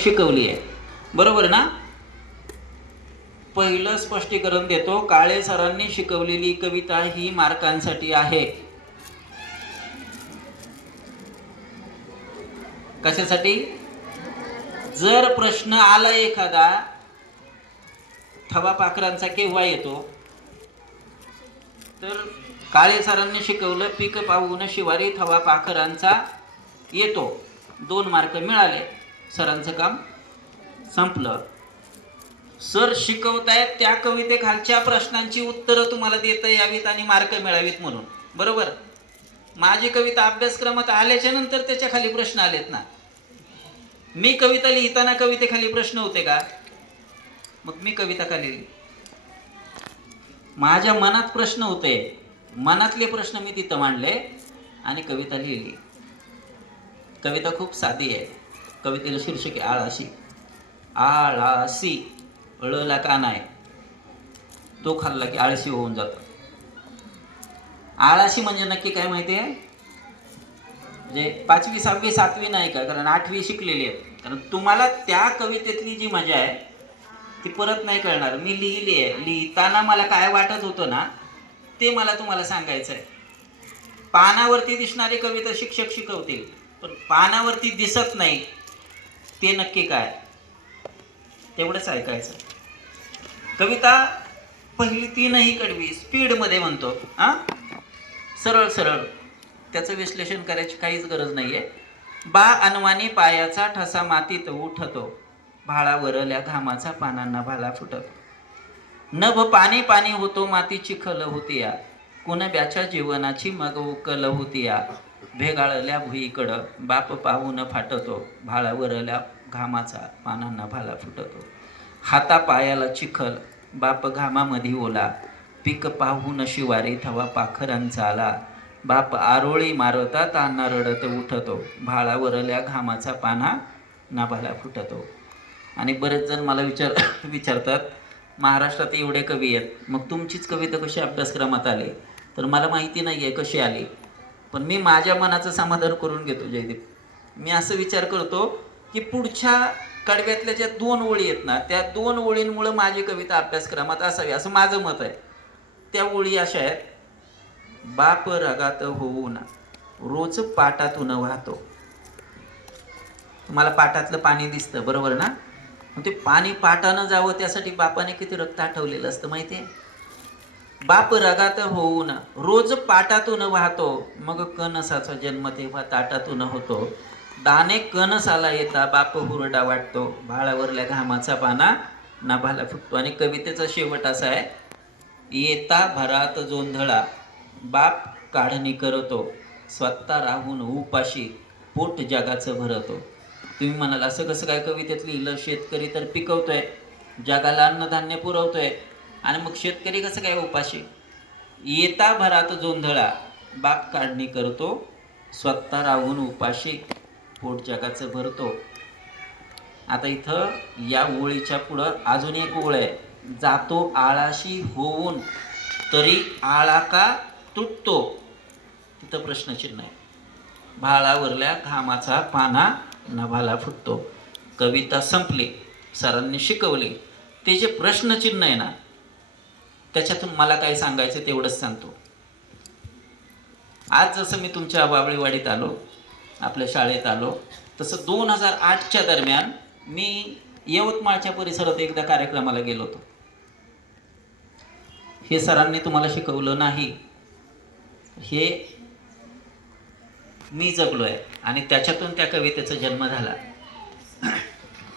शिकवली आहे, बरोबर ना? पहिलं स्पष्टीकरण देतो. काळे सरांनी शिकवलेली कविता ही मार्कांसाठी आहे. कशासाठी? जर प्रश्न आला एखादा, थवा पाखरांचा केव्हा येतो, तर काळे सरांनी शिकवलं पीक पाहून शिवारी थवा पाखरांचा येतो. 2 मार्क मिळाले. सरांचं काम संपलं. सर शिकवतायत त्या कवितेखालच्या प्रश्नांची उत्तरं तुम्हाला देता यावीत आणि मार्क मिळावीत म्हणून, बरोबर? माझी कविता अभ्यासक्रमात आल्याच्या नंतर त्याच्या खाली प्रश्न आलेत ना. मी कविता लिहिताना कवितेखाली प्रश्न होते का? मग मी कविता का लिहिली? माझ्या मनात प्रश्न होते, मनातले प्रश्न मी तिथं मांडले आणि कविता लिहिली. कविता खूप साधी आहे. कवितेला शीर्षक आहे आळाशी. आळासी, ळला कान आहे, तो खाल्ला की आळशी होऊन जातो. आळाशी म्हणजे नक्की काय माहिती आहे? म्हणजे 5वी 6वी 7वी नाही का, कारण 8वी शिकलेली आहे. कारण तुम्हाला त्या कवितेतली जी मजा आहे ती परत नाही कळणार. मी लिहिली आहे, लिहिताना मला काय वाटत होतं ना ते मला तुम्हाला सांगायचं आहे. पानावरती दिसणारी कविता शिक्षक शिकवतील, पण पानावरती दिसत नाही ते नक्की काय, तेवढंच ऐकायचं. कविता पहिली 3ही कडवी स्पीडमध्ये म्हणतो, सरळ सरळ, त्याचं विश्लेषण करायची काहीच गरज नाही आहे. बा अनवानी पायाचा ठसा मातीत उठतो, भाळावरल्या घामाचा पानांना भाला फुटतो. नभ पाणी पाणी होतो, माती चिखल होतीया, कुणब्याच्या जीवनाची मग उकल होतीया. भेगाळल्या भुईकडं बाप पाहून फाटतो, भाळावरल्या घामाचा पानांना भाला फुटतो. हाता पायाला चिखल, बाप घामामधी ओला, पीक पाहून शिवारी थवा पाखरांचा आला. बाप आरोळी मारता ताना रडत उठतो, भाळावरल्या घामाचा पाना नाभाला फुटतो. आणि बरेच जण मला विचारतात महाराष्ट्रात एवढे कवी आहेत, मग तुमचीच कविता कशी अभ्यासक्रमात आली? तर मला माहिती नाही आहे कशी आली, पण मी माझ्या मनाचं समाधान करून घेतो. जयदीप, मी असं विचार करतो की पुढच्या कडव्यातल्या ज्या 2 ओळी आहेत ना, त्या 2 ओळींमुळे माझी कविता अभ्यासक्रमात असावी असं माझं मत आहे. त्या ओळी अशा आहेत, बाप रगात होऊन रोज पाटातून वाहतो. तुम्हाला पाटातलं पाणी दिसतं, बरोबर ना? ते पाणी पाटानं जावं त्यासाठी बापाने किती रक्त आठवलेलं असतं माहिती आहे? बाप रगात होऊन रोज पाटातून वाहतो, मग कणसाचा जन्म तेव्हा ताटातून होतो. दाणे कणसाला येता बाप हुरडा वाटतो, भाळावरल्या घामाचा पाना नाभाला फुटतो. आणि कवितेचा शेवट असा आहे, येता भरात जोंधळा बाप काढणी करतो, स्वतः राहून उपाशी पोट जगाचं भरतो. तुम्ही म्हणाल असं कसं काय कवितेत लिहिलं? शेतकरी तर पिकवतोय, जगाला अन्नधान्य पुरवतोय, आणि मग शेतकरी कसं काय उपाशी? येता भरात जोंधळा बाप काढणी करतो, स्वतः राहून उपाशी पोट जगाचं भरतो. आता इथं या ओळीच्या पुढं अजून एक ओळ आहे, जातो आळाशी होऊन तरी आळा का तुटतो. तिथं प्रश्नचिन्ह आहे. भाळावरल्या घामाचा पाना नभाला फुटतो. कविता संपली, सरांनी शिकवली. ते जे प्रश्नचिन्ह आहे ना, त्याच्यातून मला काय सांगायचं तेवढंच सांगतो. आज जसं मी तुमच्या बाबळीवाडीत आलो, आपल्या शाळेत आलो, तसं 2008च्या दरम्यान मी यवतमाळच्या परिसरात एकदा कार्यक्रमाला गेलो होतो. हे सरांनी तुम्हाला शिकवलं नाही, हे मी जगलो आहे आणि त्याच्यातून त्या कवितेचा जन्म झाला.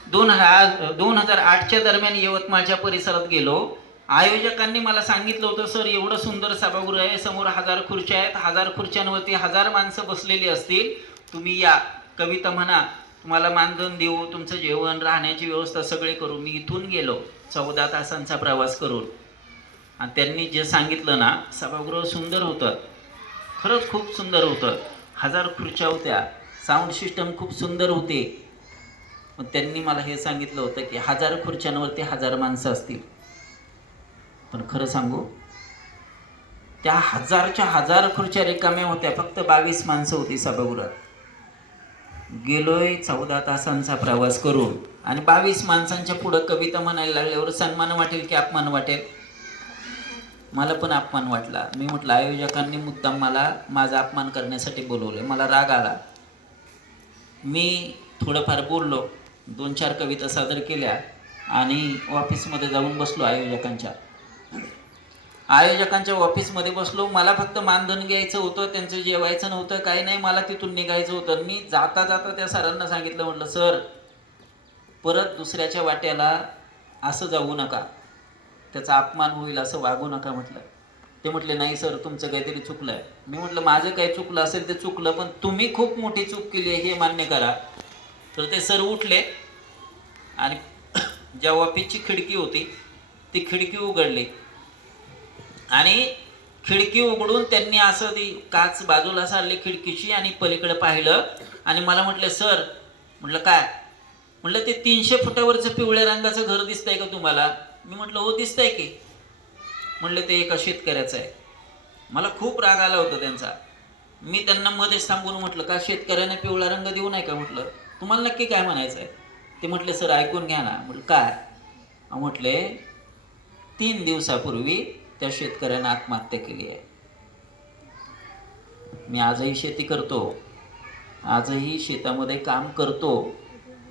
2008च्या दरम्यान यवतमाळच्या परिसरात गेलो. आयोजकांनी मला सांगितलं होतं, सर एवढं सुंदर सभागृह आहे, समोर 1000 खुर्च्या आहेत, 1000 खुर्च्यांवरती 1000 माणसं बसलेली असतील, तुम्ही या, कविता म्हणा, तुम्हाला मानधन देऊ, तुमचं जेवण राहण्याची व्यवस्था सगळे करू. मी इथून गेलो 14 तासांचा प्रवास करून, आणि त्यांनी जे सांगितलं ना, सभागृह सुंदर होतं, खरंच खूप सुंदर होतं. 1000 खुर्च्या होत्या, साऊंड सिस्टम खूप सुंदर होते. मग त्यांनी मला हे सांगितलं होतं की 1000 खुर्च्यांवरती 1000 माणसं असतील. पण खरं सांगू, त्या 1000च्या 1000 खुर्च्या रिकाम्या होत्या, फक्त 22 माणसं होती सभागृहात. गेलोय 14 तासांचा प्रवास करून आणि 22 माणसांच्या पुढं कविता म्हणायला लागल्यावर सन्मान वाटेल की अपमान वाटेल? मला पण अपमान वाटला. मी म्हटलं आयोजकांनी मुद्दाम मला माझा अपमान करण्यासाठी बोलवले. मला राग आला. मी थोडंफार बोललो, 2-4 कविता सादर केल्या आणि ऑफिसमध्ये जाऊन बसलो आयोजकांच्या ऑफिसमध्ये बसलो. मला फक्त मानधन घ्यायचं होतं, त्यांचं जेवायचं नव्हतं, काही नाही. मला तिथून निघायचं होतं. मी जाता जाता त्या सरांना सांगितलं, म्हटलं सर, परत दुसऱ्याच्या वाट्याला असं जाऊ नका, त्याचा अपमान होईल, असं वागू नका म्हटलं. ते म्हटले नाही सर, तुमचं काहीतरी चुकलं आहे. मी म्हटलं माझं काही चुकलं असेल ते चुकलं, पण तुम्ही खूप मोठी चूक केली आहे हे मान्य करा. तर ते सर उठले आणि ज्या ऑफिसची खिडकी होती ती खिडकी उघडली आणि खिडकी उघडून त्यांनी असं ती काच बाजूला सारली खिडकीची आणि पलीकडे पाहिलं आणि मला म्हटलं सर, म्हटलं काय? म्हटलं ते 300 फुटावरचं पिवळ्या रंगाचं घर दिसतंय का तुम्हाला? मी म्हटलं हो दिसतंय की. म्हटलं ते एका शेतकऱ्याचं आहे. मला खूप राग आला होता त्यांचा. मी त्यांना मध्येच थांबून म्हटलं का शेतकऱ्याने पिवळा रंग देऊ नाही का? म्हटलं तुम्हाला नक्की काय म्हणायचं आहे? ते म्हटले सर ऐकून घ्या ना. म्हटलं काय? म्हटले 3 दिवसापूर्वी त्या शेतकऱ्यानं आत्महत्या केली आहे. मी आजही शेती करतो, आजही शेतामध्ये काम करतो.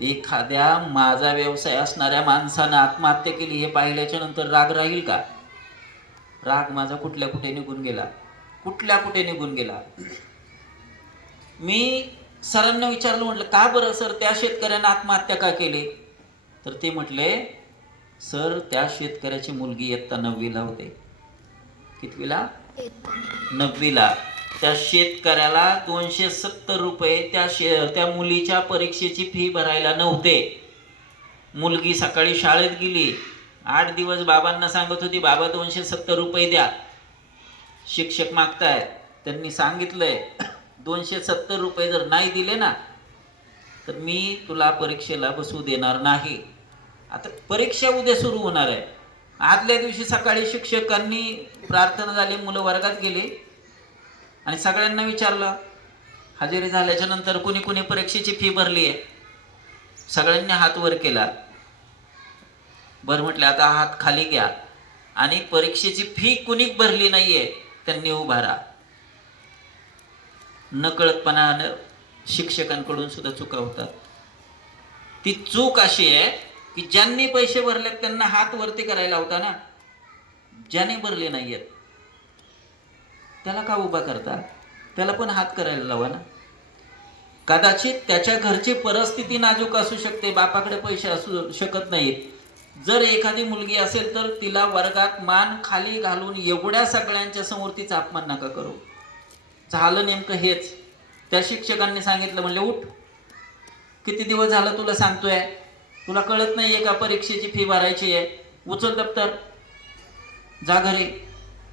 एखाद्या माझा व्यवसाय असणाऱ्या माणसानं आत्महत्या केली हे पाहिल्याच्या नंतर राग राहील का? राग माझा कुठल्या कुठे निघून गेला. मी सरांना विचारलं, म्हटलं का बरं सर त्या शेतकऱ्यानं आत्महत्या का केली? तर ते म्हटले सर, त्या शेतकऱ्याची मुलगी इयत्ता 9वीला होते. कितवीला? 9वीला. त्या शेतकऱ्याला 270 रुपये त्या मुलीच्या परीक्षेची फी भरायला नव्हते. मुलगी सकाळी शाळेत गेली, 8 दिवस बाबांना सांगत होती बाबा 270 रुपये द्या, शिक्षक मागतायत. त्यांनी सांगितलंय 270 रुपये जर नाही दिले ना तर मी तुला परीक्षेला बसू देणार नाही. आता परीक्षा उद्या सुरू होणार आहे. आदल्या दिवशी सकाळी शिक्षकांनी प्रार्थना झाली, मुलं वर्गात गेली आणि सगळ्यांना विचारलं, हजेरी झाल्याच्या नंतर कुणी कुणी परीक्षेची फी भरली आहे? सगळ्यांनी हात वर केला. बरं म्हटलं आता हात खाली घ्या आणि परीक्षेची फी कुणी भरली नाहीये त्यांनी उभा राहा. नकळतपणानं शिक्षकांकडून सुद्धा चुका होतात. ती चूक अशी आहे की ज्यांनी पैसे भरलेत त्यांना हात वरती करायला होता ना, ज्याने भरले नाहीयेत त्याला का उभा करता? त्याला पण हात करायला लावा ना. कदाचित त्याच्या घरची परिस्थिती नाजूक असू शकते, बापाकडे पैसे असू शकत नाहीत. जर एखादी मुलगी असेल तर तिला वर्गात मान खाली घालून एवढ्या सगळ्यांच्या समोर तिचा अपमान नका करू. झालं नेमकं हेच. त्या शिक्षकांनी सांगितलं, म्हणले उठ, किती दिवस झालं तुला सांगतोय, तुला कळत नाहीये का परीक्षेची फी भरायची आहे? उचल दप्तर, जा घरी,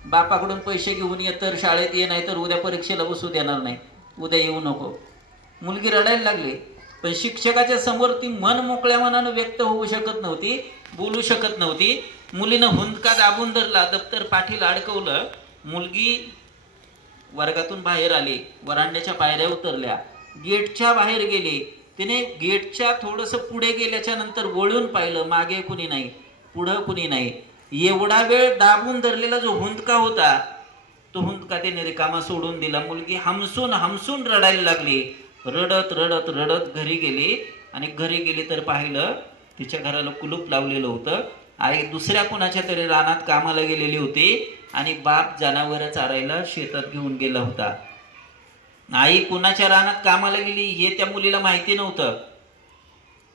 बापाकडून पैसे घेऊन ये, तर शाळेत ये, नाही तर उद्या परीक्षेला बसू देणार नाही, उद्या येऊ नको. मुलगी रडायला लागली, पण शिक्षकाच्या समोर ती मन मोकळ्या मनानं व्यक्त होऊ शकत नव्हती, बोलू शकत नव्हती. मुलीनं हुंदका दाबून धरला, दप्तर पाठीला अडकवलं. मुलगी वर्गातून बाहेर आली, वरांड्याच्या पायऱ्या उतरल्या, गेटच्या बाहेर गेली. तिने गेटच्या थोडंसं पुढे गेल्याच्या नंतर वळून पाहिलं, मागे कुणी नाही, पुढं कुणी नाही. एवढा वेळ दाबून धरलेला जो हुंदका होता तो हुंदका त्याने रिकामा सोडून दिला. मुलगी हमसून हमसून रडायला लागली. रडत रडत रडत घरी गेली आणि घरी गेली तर पाहिलं तिच्या घराला कुलूप लावलेलं होतं. आई दुसऱ्या कुणाच्या तरी रानात कामाला गेलेली होती आणि बाप जनावरं चारायला शेतात घेऊन गेला होता. आई कुणाच्या रानात कामाला गेली हे त्या मुलीला माहिती नव्हतं,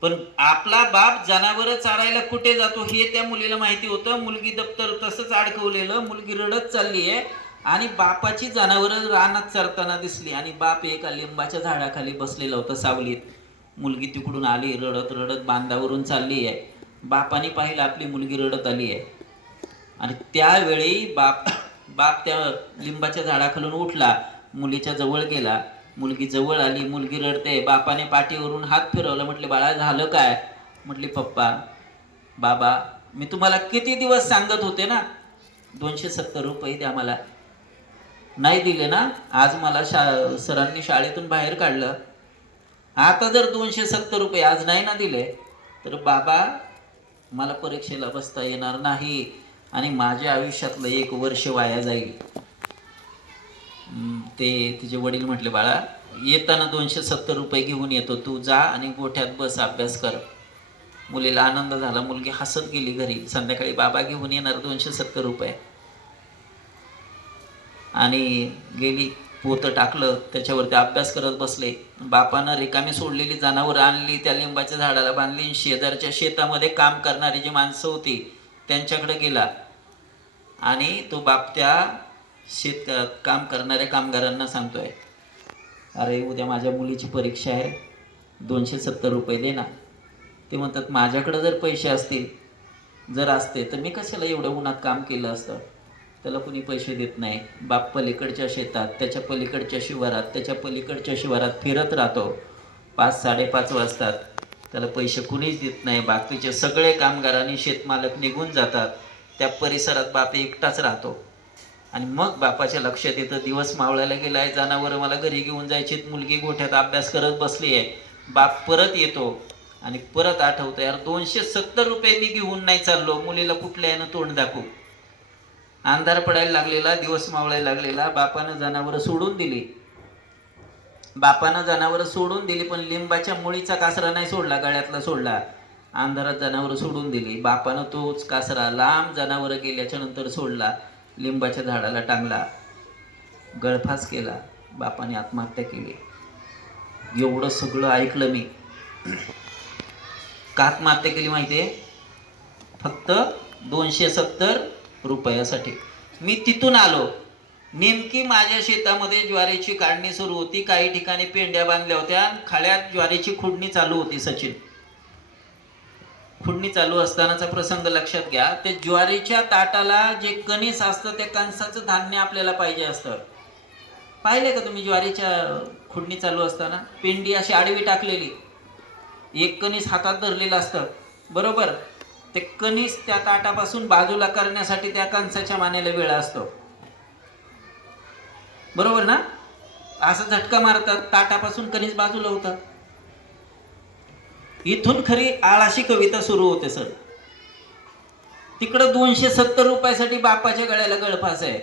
पण आपला बाप जनावरं चारायला कुठे जातो हे त्या मुलीला माहिती होतं. मुलगी दप्तर तसंच अडकवलेलं, मुलगी रडत चालली आहे आणि बापाची जनावरं रानात चरताना दिसली आणि बाप एका लिंबाच्या झाडाखाली बसलेला होता सावलीत. मुलगी तिकडून आली, रडत रडत बांधावरून चालली आहे. बापाने पाहिलं आपली मुलगी रडत आली आहे आणि त्यावेळी बाप त्या लिंबाच्या झाडाखालून उठला, मुलीच्या जवळ गेला. मुलगी जवळ आली, मुलगी रडते. बापाने पाठीवरून हात फिरवला, म्हटले बाळा झालं काय? म्हटली पप्पा, बाबा, मी तुम्हाला किती दिवस सांगत होते ना 270 रुपये द्या मला, नाही दिले ना. आज मला सरांनी शाळेतून बाहेर काढलं. आता जर 270 रुपये आज नाही ना दिले तर बाबा मला परीक्षेला बसता येणार नाही आणि माझ्या आयुष्यातलं 1 वर्ष वाया जाईल. ते तिचे वडील म्हटले, बाळा येताना 270 रुपये घेऊन येतो, तू जा आणि गोठ्यात बस, अभ्यास कर. मुलीला आनंद झाला, मुलगी हसत गेली घरी. संध्याकाळी बाबा घेऊन येणार 270 रुपये आणि गेली. पोतं टाकलं, त्याच्यावरती अभ्यास करत बसले. बापानं रिकामी सोडलेली जनावरं आणली, त्या लिंबाच्या झाडाला बांधली. शेजारच्या शेतामध्ये काम करणारी जी माणसं होती त्यांच्याकडे गेला आणि तो बाप त्या काम करणाऱ्या कामगारांना सांगतोय, अरे उद्या माझ्या मुलीची परीक्षा आहे, 270 रुपये दे ना. ते म्हणतात, माझ्याकडे जर पैसे असतील जर असते तर मी कशाला एवढं उन्हात काम केलं असतं. त्याला कुणी पैसे देत नाही. बाप पलीकडच्या शेतात, त्याच्या पलीकडच्या शिवारात, त्याच्या पलीकडच्या शिवारात फिरत राहतो. 5-5:30 वाजतात, त्याला पैसे कुणीच देत नाही. बाकीचे सगळे कामगारांनी शेतमालक निघून जातात. त्या परिसरात बाप एकटाच राहतो. आणि मग बापाच्या लक्षात येतं, दिवस मावळायला गेलाय, जनावरं मला घरी घेऊन जायची, मुलगी गोठ्यात अभ्यास करत बसली आहे. बाप परत येतो आणि परत आठवतं, यार 270 रुपये मी घेऊन नाही चाललो, मुलीला कुठल्या यानं तोंड दाखवू. अंधार पडायला लागलेला, दिवस मावळायला लागलेला. बापानं जनावरं सोडून दिली. पण लिंबाच्या मुळीचा कासरा नाही सोडला, गळ्यातला सोडला. अंधारात जनावरं सोडून दिली. बापानं तोच कासरा लांब जनावरं गेल्याच्या नंतर सोडला, लिंबाच्या झाडाला टांगला, गळफास केला. बापाने आत्महत्या केली. एवढं सगळं ऐकलं मी. का आत्महत्या केली माहितीये? फक्त 270 रुपयासाठी. मी तिथून आलो, नेमकी माझ्या शेतामध्ये ज्वारीची काढणी सुरू होती. काही ठिकाणी पेंड्या बांधल्या होत्या, खाड्यात ज्वारीची खुडणी चालू होती. सचिन, खुडणी चालू असतानाचा प्रसंग लक्षात घ्या. ते ज्वारीच्या ताटाला जे कणीस असतं, त्या कणसाचं धान्य आपल्याला पाहिजे असतं. पाहिले का तुम्ही? ज्वारीच्या खुडणी चालू असताना पेंडी अशी आडवी टाकलेली, एक कणीस हातात धरलेलं असतं, बरोबर. ते कणीस त्या ताटापासून बाजूला करण्यासाठी त्या कणसाच्या मानेला वेळा असतो, बरोबर ना. असं झटका मारतात, ताटापासून कणीस बाजूला होतात. इथून खरी आळाशी कविता सुरू होते सर. तिकडं 270 रुपयासाठी बापाच्या गळ्याला गळफास आहे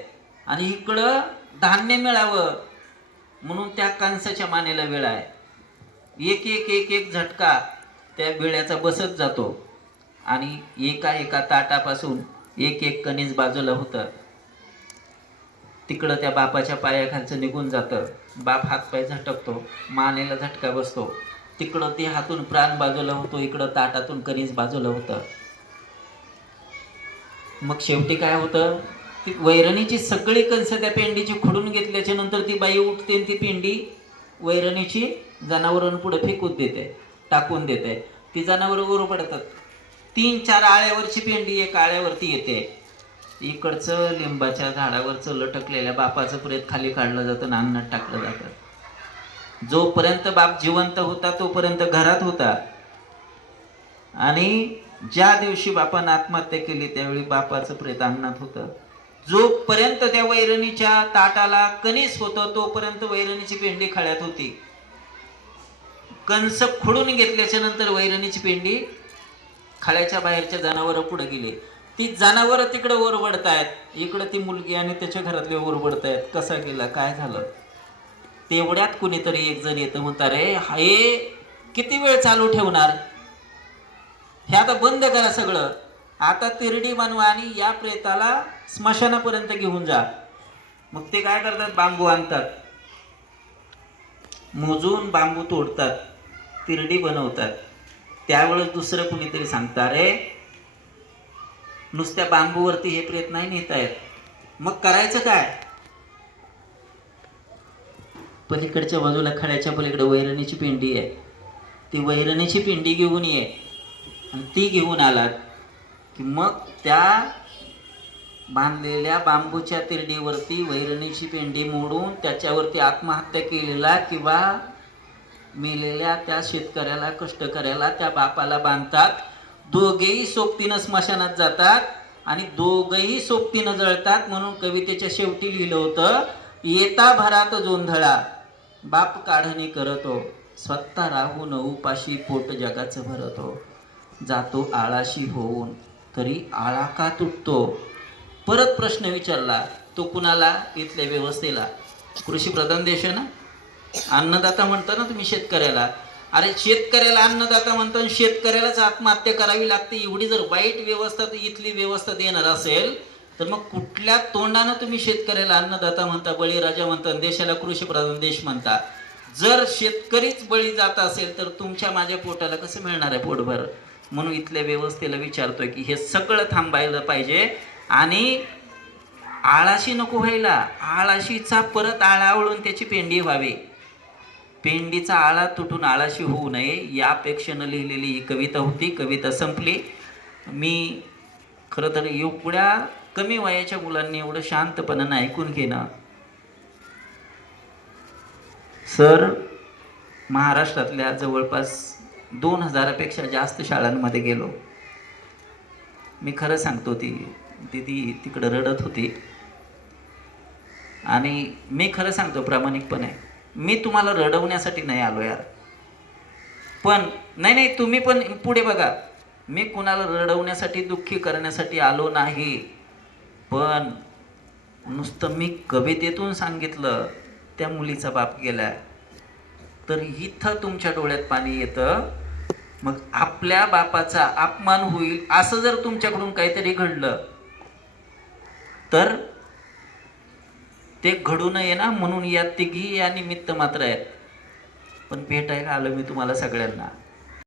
आणि इकडं धान्य मिळावं म्हणून त्या कणसाच्या मानेला वेळा आहे. एक एक एक एक झटका त्या वेळ्याचा बसत जातो आणि एका एका ताटापासून एक एक कणीस बाजूला होतं. तिकडं त्या बापाच्या पायाखालचं निघून जातं. बाप हातपाय झटकतो, मानेला झटका बसतो. तिकडं ते हातून प्राण बाजूला होतो, इकडं ताटातून कणीस बाजूला होतं. मग शेवटी काय होतं? ती वैरणीची सगळी कणसं त्या पेंडीची खुडून घेतल्याच्या नंतर ती बाई उठते आणि ती पेंडी वैरणीची जनावरांपुढे फेकून देते, टाकून देते. ती जनावरं वर पडतात. 3-4 आळ्यावरची पेंडी एक आळ्यावरती येते. इकडचं लिंबाच्या झाडावरचं लटकलेल्या बापाचं प्रेत खाली काढलं जातं आणि अन्नात टाकलं जातं. जोपर्यंत बाप जिवंत होता तोपर्यंत घरात होता आणि ज्या दिवशी बापानं आत्महत्या केली त्यावेळी बापाचं प्रेत अन्नात होतं. जोपर्यंत त्या वैरणीच्या ताटाला कणीस होतं तोपर्यंत वैरणीची पेंडी खळ्यात होती. कणस खुडून घेतल्याच्या नंतर वैरणीची पेंडी खळ्याच्या बाहेरच्या जनावरं पुढे गेली. ती जनावरं तिकडे ओरबडतायत, इकडे ती मुलगी आणि त्याच्या घरातले ओरबडतायत. कसा गेला, काय झालं? तेवढ्यात कुणीतरी एक जण येतं, म्हणता, रे हे किती वेळ चालू ठेवणार? हे आता बंद करा सगळं. आता तिरडी बनवा आणि या प्रेताला स्मशानापर्यंत घेऊन जा. मग ते काय करतात? बांबू आणतात, मोजून बांबू तोडतात, तिरडी बनवतात. त्यावेळेस दुसरं कुणीतरी सांगतं, रे नुसत्या बांबूवरती हे प्रेत नाही नेता येत, मग करायचं काय? पलीकडच्या बाजूला खड्याच्या पलीकडे वैरणीची पेंडी आहे, ती वैरणीची पेंडी घेऊन ये. आणि ती घेऊन आलात की मग त्या बांधलेल्या बांबूच्या तिरडीवरती वैरणीची पेंडी मोडून त्याच्यावरती आत्महत्या केलेला किंवा मेलेल्या त्या शेतकऱ्याला, कष्टकऱ्याला, त्या बापाला बांधतात. दोघेही सोबतीनं स्मशानात जातात आणि दोघंही सोबतीनं जळतात. म्हणून कवितेच्या शेवटी लिहिलं होतं, येता भरात जोंधळा बाप काढणी करतो, स्वतः राहून उपाशी पोट जगाचं भरतो, जातो आळाशी होऊन तरी आळा का तुटतो. परत प्रश्न विचारला तो कुणाला, इथल्या व्यवस्थेला. कृषी प्रधान देश आहे ना, अन्नदाता म्हणता ना तुम्ही शेतकऱ्याला. अरे शेतकऱ्याला अन्नदाता म्हणतो आणि शेतकऱ्यालाच आत्महत्या करावी लागते. एवढी जर वाईट व्यवस्था इथली व्यवस्था देणार असेल तर मग कुठल्या तोंडानं तुम्ही शेतकऱ्याला अन्नदाता म्हणता, बळीराजा म्हणता, देशाला कृषी प्रधान देश म्हणता. जर शेतकरीच बळी जात असेल तर तुमच्या माझ्या पोटाला कसं मिळणार आहे पोटभर. म्हणून इथल्या व्यवस्थेला विचारतोय की हे सगळं थांबायला पाहिजे आणि आळाशी नको व्हायला. आळाशीचा परत आळा आवळून त्याची पेंडी व्हावी. पेंडीचा आळा तुटून आळाशी होऊ नये या अपेक्षेनं लिहिलेली ही कविता होती. कविता संपली. मी खरं तर एवढ्या कमी वयाच्या मुलांनी एवढं शांतपणानं ऐकून घेणं. सर महाराष्ट्रातल्या जवळपास 2000पेक्षा जास्त शाळांमध्ये गेलो. मी खरं सांगतो, ती दीदी तिकडं रडत होती आणि मी खरं सांगतो प्रामाणिकपणे, मी तुम्हाला रडवण्यासाठी नाही आलो यार. पण नाही तुम्ही पण पुढे बघा, मी कुणाला रडवण्यासाठी दुःखी करण्यासाठी आलो नाही. पण नुसतं मी कवितेतून सांगितलं त्या मुलीचा बाप गेलाय तर इथं तुमच्या डोळ्यात पाणी येतं. मग आपल्या बापाचा अपमान होईल असं जर तुमच्याकडून काहीतरी घडलं तर ते घडू नये ना, म्हणून या तिघी या निमित्त मात्र आहेत. पण भेटायला आलो मी तुम्हाला सगळ्यांना.